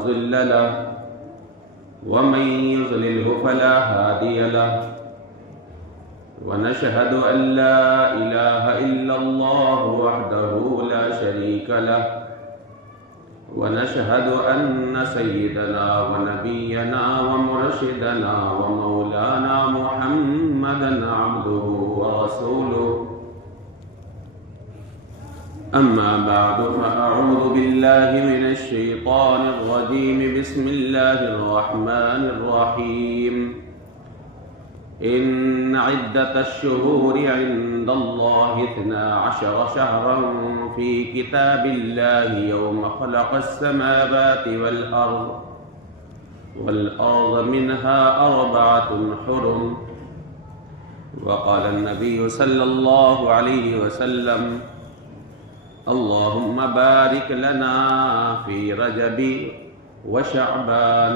مضل له ومن يضلله فلا هادي له ونشهد أن لا إله إلا الله وحده لا شريك له ونشهد أن سيدنا ونبينا ومرشدنا ومولانا محمدا عبده ورسوله أما بعد فأعوذ بالله من الشيطان الرجيم بسم الله الرحمن الرحيم إن عدة الشهور عند الله 12 شهرا في كتاب الله يوم خلق السماوات والأرض منها 4 حرم. وقال النبي صلى الله عليه وسلم اللهم بارك لنا في رجب وشعبان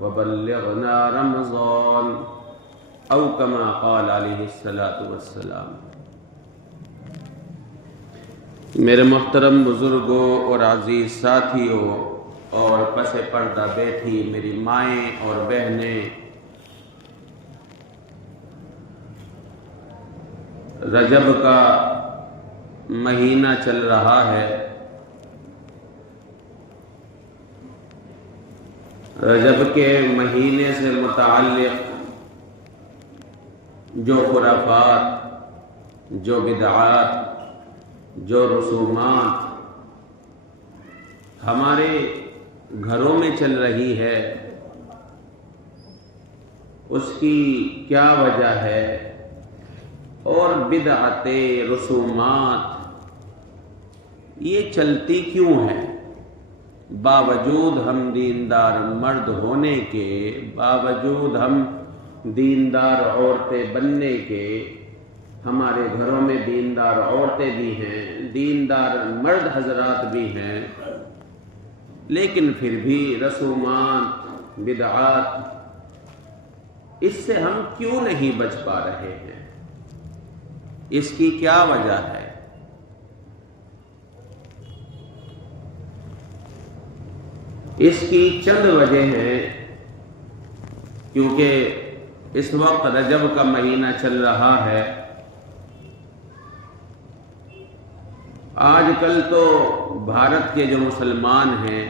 وبلغنا رمضان او كما قال علیہ الصلوۃ والسلام. میرے محترم بزرگوں اور عزیز ساتھیوں اور پس پردہ بیٹھی میری مائیں اور بہنیں، رجب کا مہینہ چل رہا ہے. رجب کے مہینے سے متعلق جو خرافات، جو بدعات، جو رسومات ہمارے گھروں میں چل رہی ہے، اس کی کیا وجہ ہے، اور بدعتیں، رسومات یہ چلتی کیوں ہیں؟ باوجود ہم دیندار مرد ہونے کے، باوجود ہم دیندار عورتیں بننے کے، ہمارے گھروں میں دیندار عورتیں بھی ہیں، دیندار مرد حضرات بھی ہیں، لیکن پھر بھی رسومات، بدعات، اس سے ہم کیوں نہیں بچ پا رہے ہیں؟ اس کی کیا وجہ ہے؟ اس کی چند وجہ ہیں. کیونکہ اس وقت رجب کا مہینہ چل رہا ہے. آج کل تو بھارت کے جو مسلمان ہیں،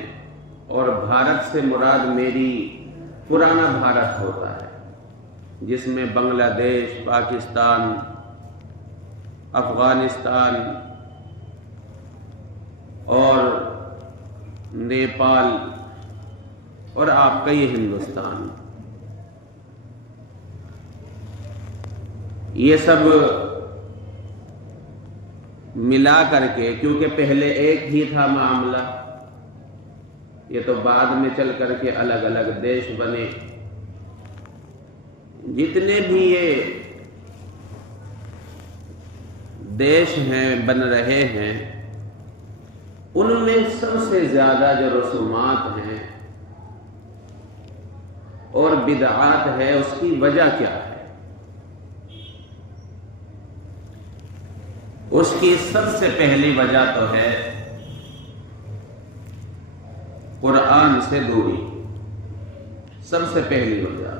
اور بھارت سے مراد میری پرانا بھارت ہوتا ہے، جس میں بنگلہ دیش، پاکستان، افغانستان اور نیپال اور آپ کا یہ ہندوستان، یہ سب ملا کر کے، کیونکہ پہلے ایک ہی تھا معاملہ، یہ تو بعد میں چل کر کے الگ الگ دیش بنے. جتنے بھی یہ دیش ہیں، بن رہے ہیں، ان میں سب سے زیادہ جو رسومات ہیں اور بدعات ہے، اس کی وجہ کیا ہے؟ اس کی سب سے پہلی وجہ تو ہے قرآن سے دوری. سب سے پہلی وجہ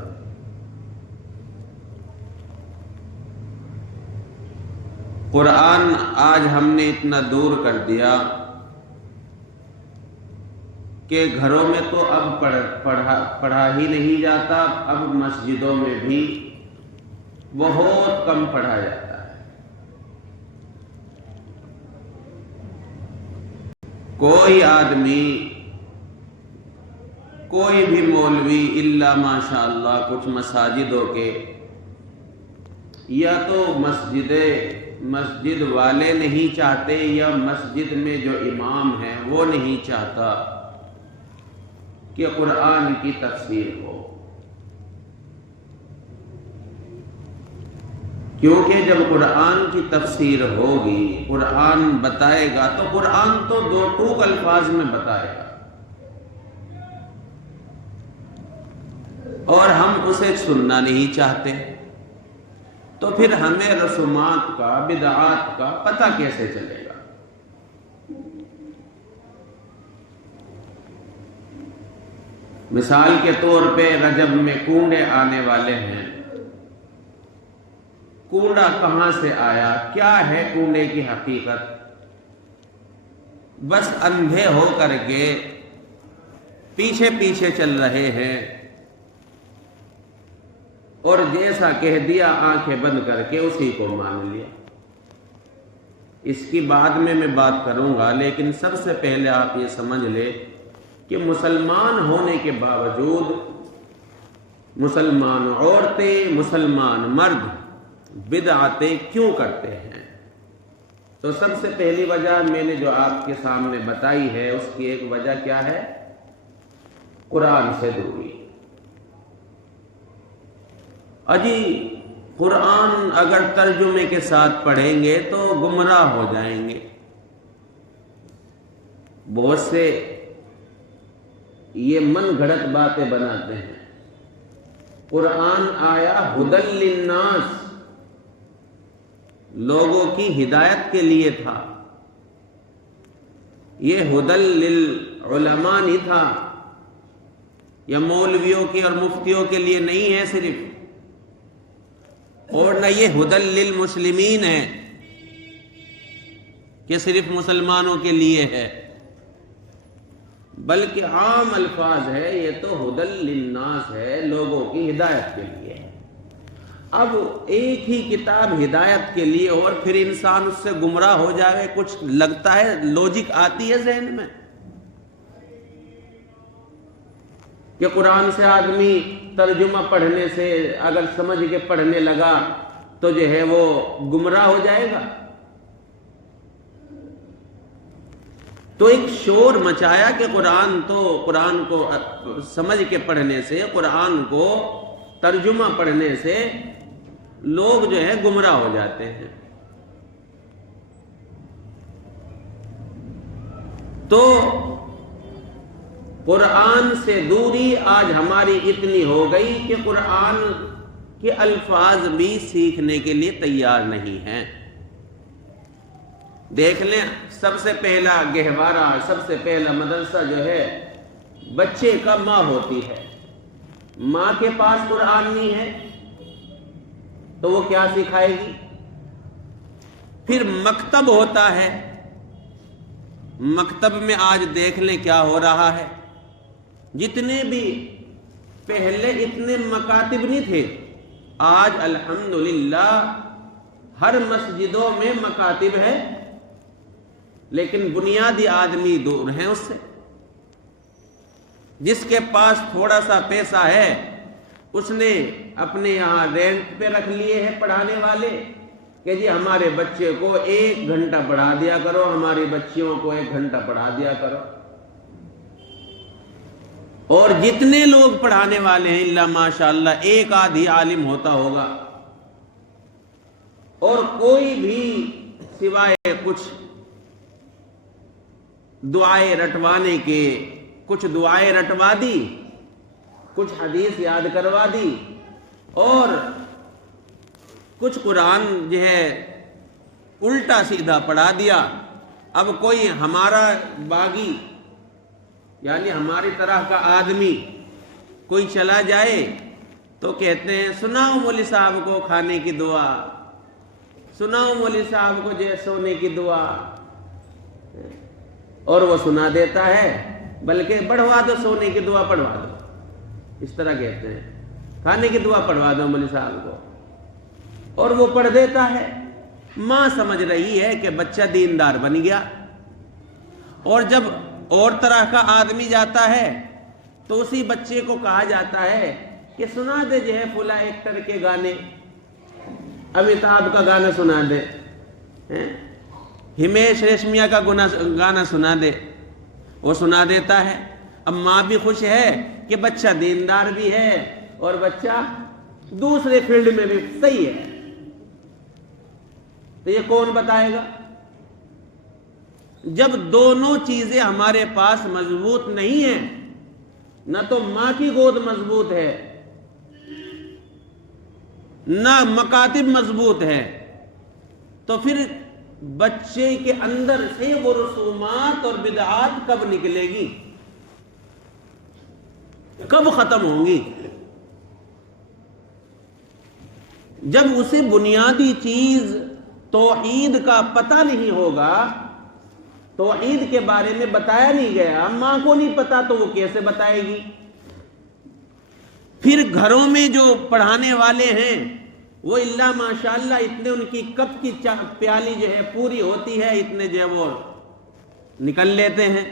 قرآن آج ہم نے اتنا دور کر دیا کہ گھروں میں تو اب پڑھا ہی نہیں جاتا. اب مسجدوں میں بھی بہت کم پڑھا جاتا ہے. کوئی آدمی، کوئی بھی مولوی الا ماشاء اللہ کچھ مساجدوں کے، یا تو مسجد والے نہیں چاہتے، یا مسجد میں جو امام ہے وہ نہیں چاہتا کہ قرآن کی تفسیر ہو. کیونکہ جب قرآن کی تفسیر ہوگی، قرآن بتائے گا، تو قرآن تو 2 ٹوک الفاظ میں بتائے گا، اور ہم اسے سننا نہیں چاہتے. تو پھر ہمیں رسومات کا، بدعات کا پتہ کیسے چلے گا؟ مثال کے طور پہ رجب میں کونڈے آنے والے ہیں. کونڈا کہاں سے آیا؟ کیا ہے کونڈے کی حقیقت؟ بس اندھے ہو کر کے پیچھے پیچھے چل رہے ہیں، اور جیسا کہہ دیا آنکھیں بند کر کے اسی کو مان لیا. اس کی بعد میں بات کروں گا، لیکن سب سے پہلے آپ یہ سمجھ لیں کہ مسلمان ہونے کے باوجود مسلمان عورتیں، مسلمان مرد بدعتیں کیوں کرتے ہیں؟ تو سب سے پہلی وجہ میں نے جو آپ کے سامنے بتائی ہے، اس کی ایک وجہ کیا ہے؟ قرآن سے دوری. اجی قرآن اگر ترجمے کے ساتھ پڑھیں گے تو گمراہ ہو جائیں گے. بہت سے یہ من گھڑت باتیں بناتے ہیں. قرآن آیا ہدی للناس، لوگوں کی ہدایت کے لیے تھا. یہ ہدی للعلماء نہیں تھا، یا مولویوں کے اور مفتیوں کے لیے نہیں ہے صرف، اور نہ یہ ہدی للمسلمین ہے کہ صرف مسلمانوں کے لیے ہے، بلکہ عام الفاظ ہے. یہ تو ہدی للناس ہے، لوگوں کی ہدایت کے لیے ہے. اب ایک ہی کتاب ہدایت کے لیے اور پھر انسان اس سے گمراہ ہو جائے، کچھ لگتا ہے لوجک آتی ہے ذہن میں کہ قرآن سے آدمی ترجمہ پڑھنے سے اگر سمجھ کے پڑھنے لگا تو جو ہے وہ گمراہ ہو جائے گا؟ تو ایک شور مچایا کہ قرآن کو سمجھ کے پڑھنے سے، قرآن کو ترجمہ پڑھنے سے لوگ جو ہے گمراہ ہو جاتے ہیں. تو قرآن سے دوری آج ہماری اتنی ہو گئی کہ قرآن کے الفاظ بھی سیکھنے کے لیے تیار نہیں ہیں. دیکھ لیں، سب سے پہلا گہوارہ، سب سے پہلا مدرسہ جو ہے بچے کا ماں ہوتی ہے. ماں کے پاس قرآن نہیں ہے تو وہ کیا سکھائے گی؟ پھر مکتب ہوتا ہے. مکتب میں آج دیکھ لیں کیا ہو رہا ہے. جتنے بھی پہلے اتنے مکاتب نہیں تھے، آج الحمدللہ ہر مسجدوں میں مکاتب ہے، لیکن بنیادی آدمی دور ہیں اس سے. جس کے پاس تھوڑا سا پیسہ ہے اس نے اپنے یہاں رینٹ پہ رکھ لیے ہیں پڑھانے والے کہ جی ہمارے بچے کو 1 گھنٹہ پڑھا دیا کرو، ہماری بچیوں کو 1 گھنٹہ پڑھا دیا کرو. اور جتنے لوگ پڑھانے والے ہیں اللہ ماشاءاللہ ایک آدھی عالم ہوتا ہوگا، اور کوئی بھی سوائے کچھ دعائیں رٹوانے کے، کچھ دعائیں رٹوا دی، کچھ حدیث یاد کروا دی، اور کچھ قرآن جو ہے الٹا سیدھا پڑھا دیا. اب کوئی ہمارا باغی یعنی ہماری طرح کا آدمی کوئی چلا جائے تو کہتے ہیں سناؤ مولوی صاحب کو کھانے کی دعا، سناؤ مولوی صاحب کو جو سونے کی دعا، اور وہ سنا دیتا ہے. بلکہ پڑھوا دو سونے کی دعا، پڑھوا دو، اس طرح کہتے ہیں. کھانے کی دعا پڑھوا دو مولوی صاحب کو، اور وہ پڑھ دیتا ہے. ماں سمجھ رہی ہے کہ بچہ دیندار بن گیا. اور جب اور طرح کا آدمی جاتا ہے تو اسی بچے کو کہا جاتا ہے کہ سنا دے جو ہے فلاں ایکٹر کے گانے، امیتابھ کا گانا سنا دے، ہمیش ریشمیا کا گانا سنا دے. وہ سنا دیتا ہے. اب ماں بھی خوش ہے کہ بچہ دیندار بھی ہے اور بچہ دوسرے فیلڈ میں بھی صحیح ہے. تو یہ کون بتائے گا؟ جب دونوں چیزیں ہمارے پاس مضبوط نہیں ہیں، نہ تو ماں کی گود مضبوط ہے نہ مکاتب مضبوط ہے، تو پھر بچے کے اندر سے وہ رسومات اور بدعات کب نکلے گی؟ کب ختم ہوں گی؟ جب اسے بنیادی چیز توحید کا پتہ نہیں ہوگا، توحید کے بارے میں بتایا نہیں گیا، ماں کو نہیں پتا تو وہ کیسے بتائے گی؟ پھر گھروں میں جو پڑھانے والے ہیں وہ اللہ ماشاءاللہ اتنے ان کی کپ کی پیالی جو ہے پوری ہوتی ہے، اتنے جو ہے وہ نکل لیتے ہیں،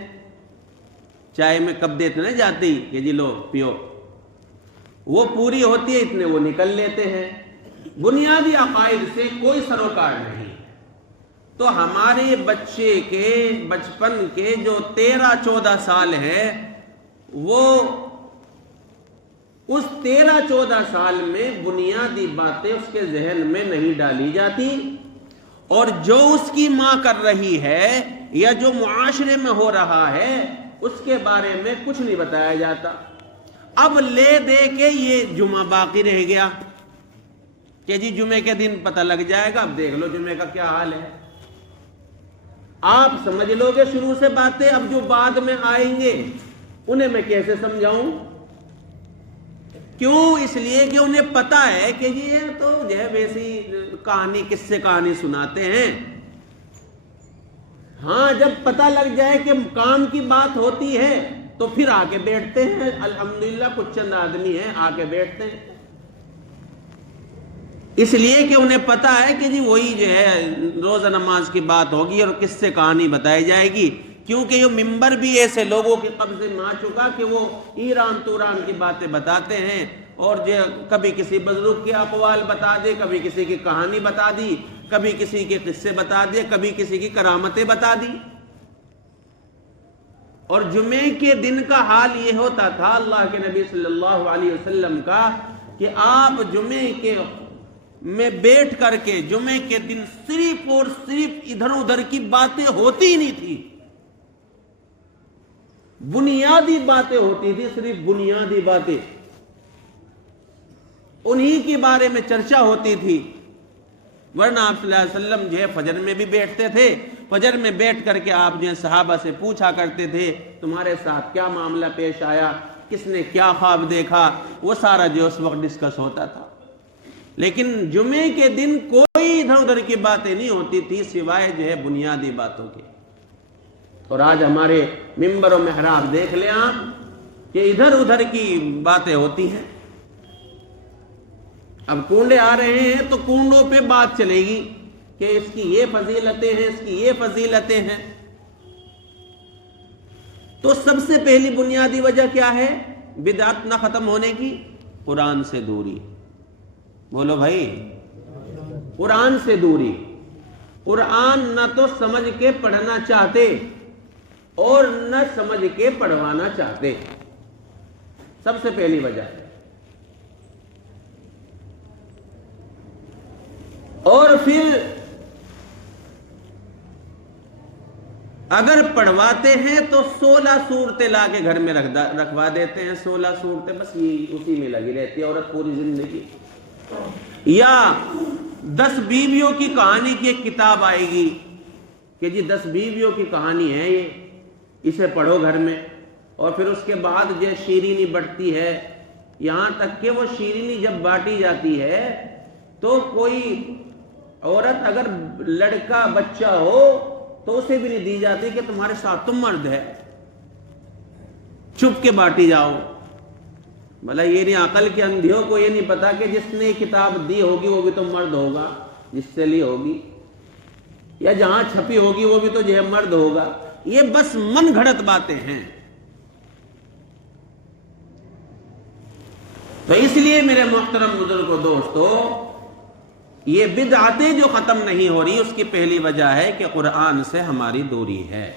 چائے میں کپ دیتے نہ جاتی کہ جی لو پیو، وہ پوری ہوتی ہے، اتنے وہ نکل لیتے ہیں، بنیادی عقائد سے کوئی سروکار نہیں۔ تو ہمارے بچے کے بچپن کے جو 13-14 سال ہے، وہ اس 13-14 سال میں بنیادی باتیں اس کے ذہن میں نہیں ڈالی جاتی، اور جو اس کی ماں کر رہی ہے یا جو معاشرے میں ہو رہا ہے اس کے بارے میں کچھ نہیں بتایا جاتا۔ اب لے دے کے یہ جمعہ باقی رہ گیا کہ جی جمعے کے دن پتہ لگ جائے گا، اب دیکھ لو جمعے کا کیا حال ہے۔ آپ سمجھ لو گے شروع سے باتیں، اب جو بعد میں آئیں گے انہیں میں کیسے سمجھاؤں؟ کیوں؟ اس لیے کہ انہیں پتا ہے کہ جی یہ تو جو ہے ویسی کہانی، کس سے کہانی سناتے ہیں۔ ہاں جب پتہ لگ جائے کہ کام کی بات ہوتی ہے تو پھر آ کے بیٹھتے ہیں، الحمدللہ کچھ چند آدمی ہیں آ کے بیٹھتے ہیں، اس لیے کہ انہیں پتا ہے کہ جی وہی جو ہے روزہ نماز کی بات ہوگی اور کس سے کہانی بتائی جائے گی، کیونکہ یہ ممبر بھی ایسے لوگوں کے قبضے میں آ چکا کہ وہ ایران توران کی باتیں بتاتے ہیں، اور جو کبھی کسی بزرگ کے اقوال بتا دے، کبھی کسی کی کہانی بتا دی، کبھی کسی کے قصے بتا دے، کبھی کسی کی کرامتیں بتا دی۔ اور جمعے کے دن کا حال یہ ہوتا تھا اللہ کے نبی صلی اللہ علیہ وسلم کا کہ آپ جمعے کے میں بیٹھ کر کے جمعے کے دن صرف اور صرف ادھر ادھر کی باتیں ہوتی ہی نہیں تھی، بنیادی باتیں ہوتی تھی، صرف بنیادی باتیں، انہی کے بارے میں چرچا ہوتی تھی۔ ورنہ آپ صلی اللہ علیہ وسلم جو ہے فجر میں بھی بیٹھتے تھے، فجر میں بیٹھ کر کے آپ جو ہے صحابہ سے پوچھا کرتے تھے تمہارے ساتھ کیا معاملہ پیش آیا، کس نے کیا خواب دیکھا، وہ سارا جو اس وقت ڈسکس ہوتا تھا۔ لیکن جمعے کے دن کوئی ادھر ادھر کی باتیں نہیں ہوتی تھی سوائے جو ہے بنیادی باتوں کے۔ اور آج ہمارے ممبر و محراب دیکھ لیں آپ کہ ادھر ادھر کی باتیں ہوتی ہیں۔ اب کنڈے آ رہے ہیں تو کنڈوں پہ بات چلے گی کہ اس کی یہ فضیلتیں ہیں، اس کی یہ فضیلتیں ہیں۔ تو سب سے پہلی بنیادی وجہ کیا ہے بدعت نہ ختم ہونے کی؟ قرآن سے دوری۔ بولو بھائی، قرآن سے دوری۔ قرآن نہ تو سمجھ کے پڑھنا چاہتے اور نہ سمجھ کے پڑھوانا چاہتے، سب سے پہلی وجہ ہے۔ اور پھر اگر پڑھواتے ہیں تو 16 صورتیں لا کے گھر میں رکھوا دیتے ہیں، 16 صورتیں بس یہ اسی میں لگی رہتی ہے عورت پوری زندگی۔ یا 10 بیویوں کی کہانی کی ایک کتاب آئے گی کہ جی 10 بیویوں کی کہانی ہے یہ، اسے پڑھو گھر میں، اور پھر اس کے بعد جو شیرینی بٹتی ہے، یہاں تک کہ وہ شیرینی جب بانٹی جاتی ہے تو کوئی عورت اگر لڑکا بچہ ہو تو اسے بھی نہیں دی جاتی کہ تمہارے ساتھ تم مرد ہے، چھپ کے بانٹی جاؤ۔ بھلا یہ نہیں عقل کے اندھیوں کو یہ نہیں پتا کہ جس نے کتاب دی ہوگی وہ بھی تو مرد ہوگا، جس سے لی ہوگی، یا جہاں چھپی ہوگی وہ بھی تو جو ہے مرد ہوگا۔ یہ بس من گھڑت باتیں ہیں۔ تو اس لیے میرے محترم بزرگوں دوستو، یہ بدعتیں جو ختم نہیں ہو رہی اس کی پہلی وجہ ہے کہ قرآن سے ہماری دوری ہے۔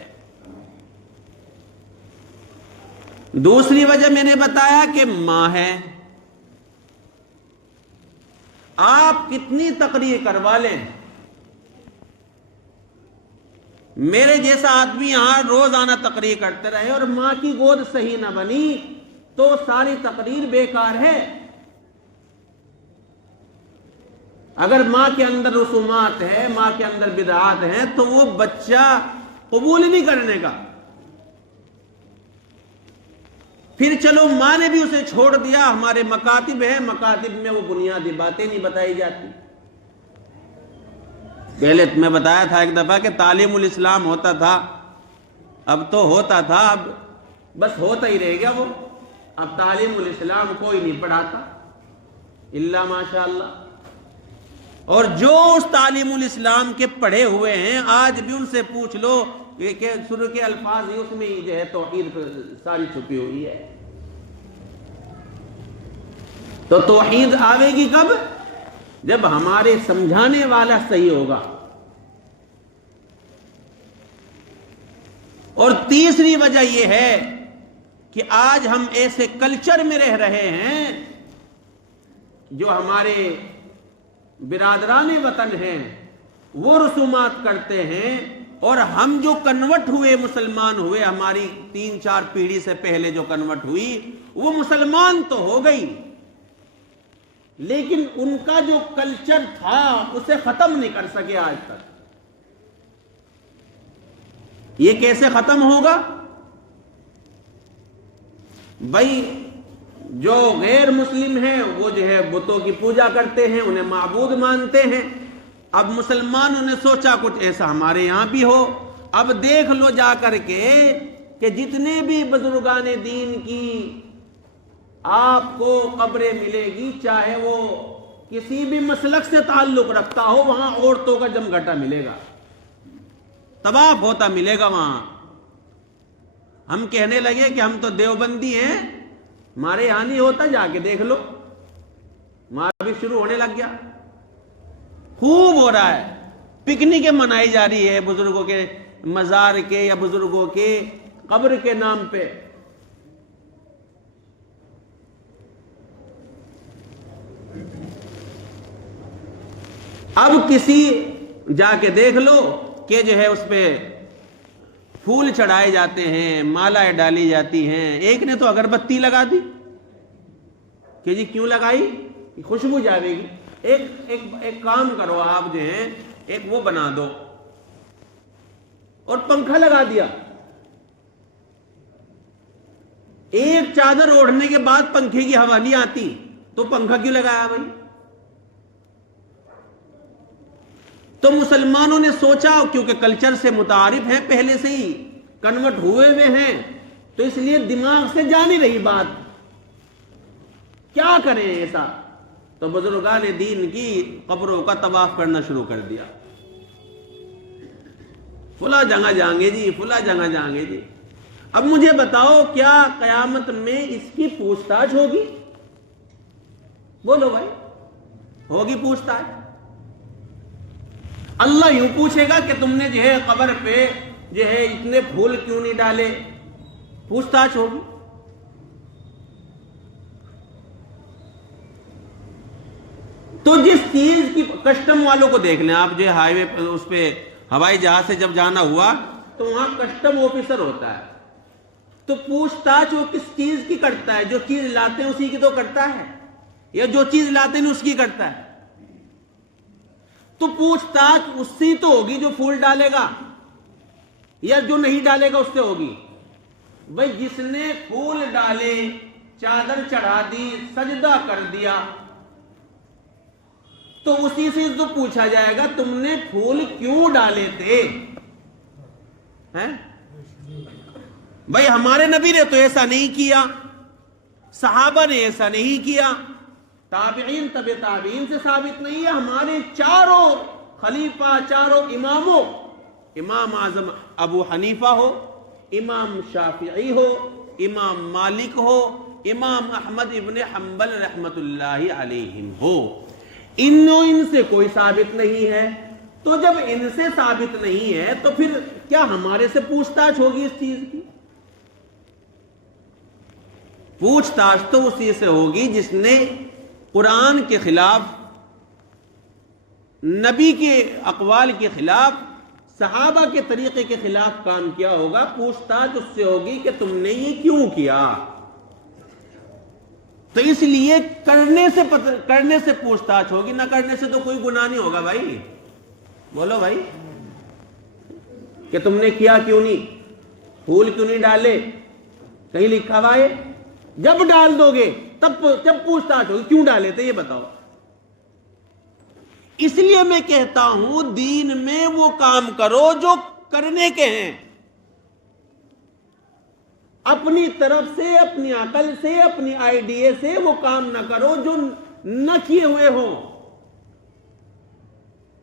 دوسری وجہ میں نے بتایا کہ ماں ہے۔ آپ کتنی تقریر کروا لیں، میرے جیسا آدمی یہاں روزانہ تقریر کرتے رہے اور ماں کی گود صحیح نہ بنی تو ساری تقریر بیکار ہے۔ اگر ماں کے اندر رسومات ہے، ماں کے اندر بدعات ہیں تو وہ بچہ قبول نہیں کرنے کا۔ پھر چلو ماں نے بھی اسے چھوڑ دیا، ہمارے مکاتب ہیں، مکاتب میں وہ بنیادی باتیں نہیں بتائی جاتی۔ پہلے میں بتایا تھا ایک دفعہ کہ تعلیم الاسلام ہوتا تھا، اب تو ہوتا تھا، اب بس ہوتا ہی رہ گیا وہ، اب تعلیم الاسلام کوئی نہیں پڑھاتا الا ماشاء اللہ۔ اور جو اس تعلیم الاسلام کے پڑھے ہوئے ہیں آج بھی ان سے پوچھ لو کہ سورہ کے الفاظ ہی اس میں ہی جو ہے توحید ساری چھپی ہوئی ہے۔ تو توحید آئے گی کب؟ جب ہمارے سمجھانے والا صحیح ہوگا۔ اور تیسری وجہ یہ ہے کہ آج ہم ایسے کلچر میں رہ رہے ہیں جو ہمارے برادران وطن ہیں وہ رسومات کرتے ہیں، اور ہم جو کنورٹ ہوئے مسلمان ہوئے، ہماری 3-4 پیڑھی سے پہلے جو کنورٹ ہوئی وہ مسلمان تو ہو گئی، لیکن ان کا جو کلچر تھا اسے ختم نہیں کر سکے آج تک۔ یہ کیسے ختم ہوگا؟ بھائی جو غیر مسلم ہیں وہ جو ہے بتوں کی پوجا کرتے ہیں، انہیں معبود مانتے ہیں۔ اب مسلمانوں نے سوچا کچھ ایسا ہمارے یہاں بھی ہو۔ اب دیکھ لو جا کر کے کہ جتنے بھی بزرگان دین کی آپ کو قبریں ملے گی، چاہے وہ کسی بھی مسلک سے تعلق رکھتا ہو، وہاں عورتوں کا جمگھٹا ملے گا، طواف ہوتا ملے گا وہاں۔ ہم کہنے لگے کہ ہم تو دیوبندی ہیں، ہمارے یہاں نہیں ہوتا، جا کے دیکھ لو، وہاں بھی شروع ہونے لگ گیا، خوب ہو رہا ہے، پکنکیں منائی جا رہی ہے بزرگوں کے مزار کے یا بزرگوں کے قبر کے نام پہ۔ اب کسی جا کے دیکھ لو کہ جو ہے اس پہ پھول چڑھائے جاتے ہیں، مالائیں ڈالی جاتی ہیں۔ ایک نے تو اگربتی لگا دی کہ جی کیوں لگائی؟ خوشبو جاوے گی۔ ایک کام کرو آپ جو ہیں، ایک وہ بنا دو اور پنکھا لگا دیا، ایک چادر اوڑھنے کے بعد پنکھے کی ہوا نہیں آتی تو پنکھا کیوں لگایا بھائی؟ تو مسلمانوں نے سوچا، کیونکہ کلچر سے متعارف ہیں، پہلے سے ہی کنورٹ ہوئے ہوئے ہیں، تو اس لیے دماغ سے جا نہیں رہی بات، کیا کریں ایسا؟ تو بزرگان دین کی قبروں کا طواف کرنا شروع کر دیا۔ فلاں جگہ جائیں گے جی، فلاں جگہ جائیں گے جی۔ اب مجھے بتاؤ، کیا قیامت میں اس کی پوچھ تاچھ ہوگی؟ بولو بھائی، ہوگی پوچھ تاچھ؟ اللہ یوں پوچھے گا کہ تم نے جو ہے قبر پہ جو ہے اتنے پھول کیوں نہیں ڈالے؟ پوچھ تاچھ ہوگی؟ تو جس چیز کی کسٹم والوں کو دیکھ لیں آپ، جو ہائی وے پہ اس پہ ہوائی جہاز سے جب جانا ہوا تو وہاں کسٹم آفیسر ہوتا ہے، تو پوچھ تاچھ وہ کس چیز کی کرتا ہے؟ جو چیز لاتے ہیں اسی کی تو کرتا ہے، یا جو چیز لاتے ہیں اس کی کرتا ہے؟ تو پوچھ تاچھ اس سے تو ہوگی جو پھول ڈالے گا، یا جو نہیں ڈالے گا اس سے ہوگی؟ بھائی جس نے پھول ڈالے، چادر چڑھا دی، سجدہ کر دیا، تو اسی سے تو پوچھا جائے گا تم نے پھول کیوں ڈالے تھے؟ بھائی ہمارے نبی نے تو ایسا نہیں کیا، صحابہ نے ایسا نہیں کیا، تابعین طب تابعین سے ثابت نہیں ہے، ہمارے چاروں خلیفہ، چاروں اماموں، امام اعظم ابو حنیفہ ہو، امام شافعی ہو، امام مالک ہو، امام احمد ابن حنبل رحمت اللہ علیہم ہو، ان سے کوئی ثابت نہیں ہے۔ تو جب ان سے ثابت نہیں ہے تو پھر کیا ہمارے سے پوچھ تاچھ ہوگی اس چیز کی؟ پوچھ تاچھ تو اسی سے ہوگی جس نے قرآن کے خلاف، نبی کے اقوال کے خلاف، صحابہ کے طریقے کے خلاف کام کیا ہوگا۔ پوچھ تاچھ اس سے ہوگی کہ تم نے یہ کیوں کیا؟ تو اس لیے کرنے سے پوچھ تاچھ ہوگی، نہ کرنے سے تو کوئی گناہ نہیں ہوگا بھائی۔ بولو بھائی، کہ تم نے کیا کیوں نہیں، پھول کیوں نہیں ڈالے، کہیں لکھا ہوا ہے؟ جب ڈال دو گے تب جب پوچھ تاچھ ہوگی کیوں ڈالے تھے یہ بتاؤ. اس لیے میں کہتا ہوں دین میں وہ کام کرو جو کرنے کے ہیں. اپنی طرف سے، اپنی عقل سے، اپنی آئیڈیا سے وہ کام نہ کرو جو نہ کیے ہوئے ہوں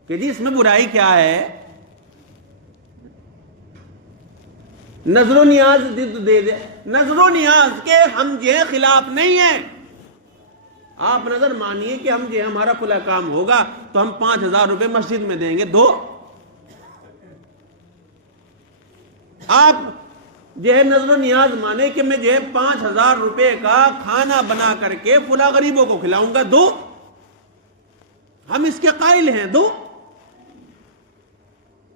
کہ جی اس میں برائی کیا ہے. نظر و نیاز دے دے، نظر و نیاز کے ہم جو ہے خلاف نہیں ہیں. آپ نظر مانیے کہ ہم جو ہے ہمارا کھلا کام ہوگا تو ہم 5,000 روپے مسجد میں دیں گے، دو. آپ جو ہے نظر و نیاز مانے کہ میں جو ہے 5,000 روپے کا کھانا بنا کر کے فلاں غریبوں کو کھلاؤں گا، دو. ہم اس کے قائل ہیں، دو.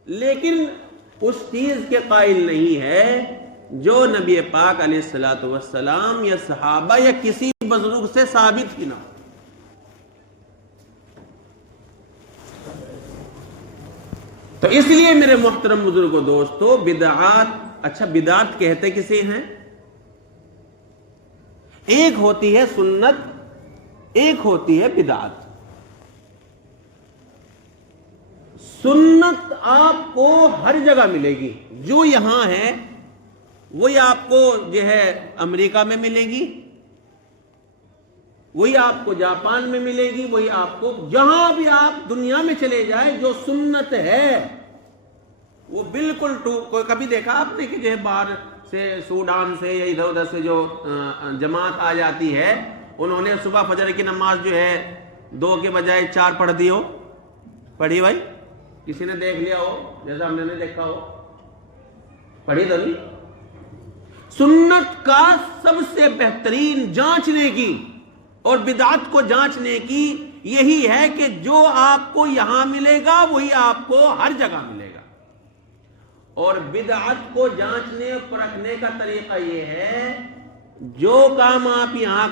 لیکن اس چیز کے قائل نہیں ہے جو نبی پاک علیہ الصلوۃ والسلام یا صحابہ یا کسی بزرگ سے ثابت ہی نہ ہو. تو اس لیے میرے محترم بزرگوں دوستو، بدعات، اچھا بدعات کہتے کسے ہیں؟ ایک ہوتی ہے سنت، ایک ہوتی ہے بدعت. سنت آپ کو ہر جگہ ملے گی، جو یہاں ہے وہی آپ کو جو ہے امریکہ میں ملے گی، وہی آپ کو جاپان میں ملے گی، وہی آپ کو جہاں بھی آپ دنیا میں چلے جائیں. جو سنت ہے وہ بالکل کوئی کبھی دیکھا آپ نے کہ جو ہے باہر سے سوڈان سے یا ادھر ادھر سے جو جماعت آ جاتی ہے انہوں نے صبح فجر کی نماز جو ہے 2 کے بجائے 4 پڑھ دی ہو؟ پڑھی بھائی؟ کسی نے دیکھ لیا ہو جیسا ہم نے دیکھا ہو؟ پڑھی تو نہیں. سنت کا سب سے بہترین جانچنے کی اور بدعت کو جانچنے کی یہی ہے کہ جو آپ کو یہاں ملے گا وہی آپ کو ہر جگہ ملے گا. اور بدعت کو جانچنے اور پرکھنے کا طریقہ یہ ہے جو کام آپ یہاں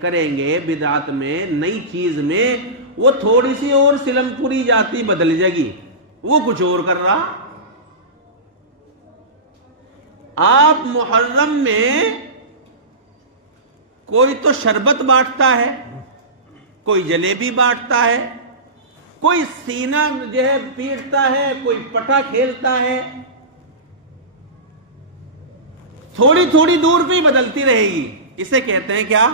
کریں گے بدعت میں، نئی چیز میں، وہ تھوڑی سی اور سلم پوری جاتی بدل جائے گی، وہ کچھ اور کر رہا. آپ محرم میں کوئی تو شربت بانٹتا ہے، کوئی جلیبی بانٹتا ہے، کوئی سینہ جو ہے پیٹتا ہے، کوئی پٹا کھیلتا ہے، تھوڑی تھوڑی دور پہ ہی بدلتی رہے گی. اسے کہتے ہیں کیا؟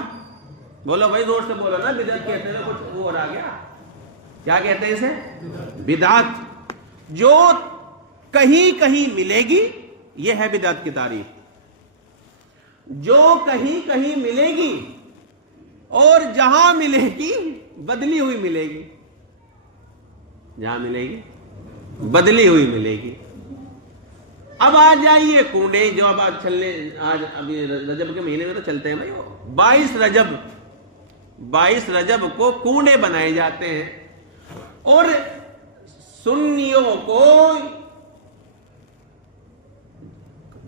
بولو بھائی، زور سے بولو نا. بدعت کہتے ہیں کچھ وہ آ گیا. کیا کہتے ہیں اسے؟ بدعت. جو کہیں کہیں ملے گی یہ ہے بدعت کی تعریف. جو کہیں کہیں ملے گی اور جہاں ملے گی بدلی ہوئی ملے گی. جہاں ملے گی بدلی ہوئی ملے گی. اب آ جائیے کنڈے جو اب آج ابھی رجب کے مہینے میں تو چلتے ہیں بھائی. 22 رجب کو کنڈے بنائے جاتے ہیں اور سنیوں کو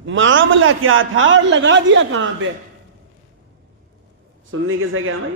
معاملہ کیا تھا اور لگا دیا کہاں پہ؟ سنی کسے کیا بھائی؟